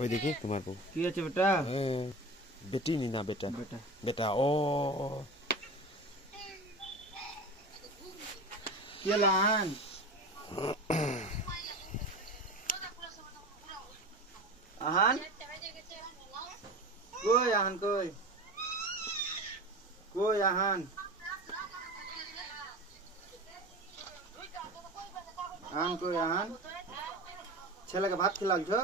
ওই দেখি তোমার বউ কি আছে বেটা? বেটি নি না বেটা বেটা বেটা ও কি লান আহান কই আহান কই কই আহান আহান কই আহান ছেলেকে ভাত খিলালছো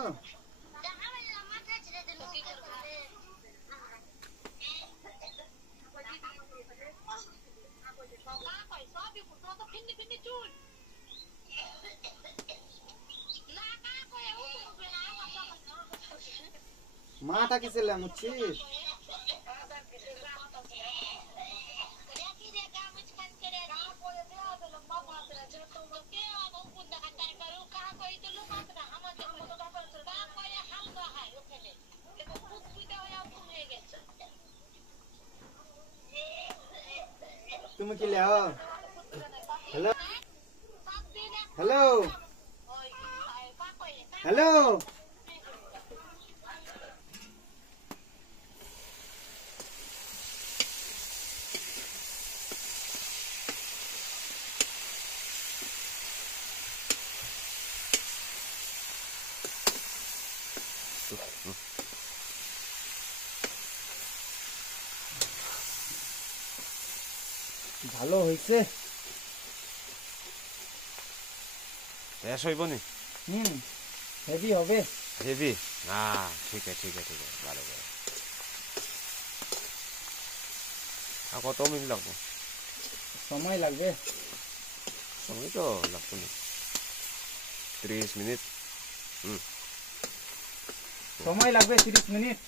মাটা কিসেলে মুচ্ছিস তুমি কি লেও হ্যালো হ্যালো হ্যালো ভালো হইছে গ্যাস হইব নি হেভি হবে হেভি হ্যাঁ ঠিক আছে ভালো করে আর কত মিনিট লাগবো সময় লাগবে সময় তো লাগতো না 30 মিনিট সময় লাগবে 30 মিনিট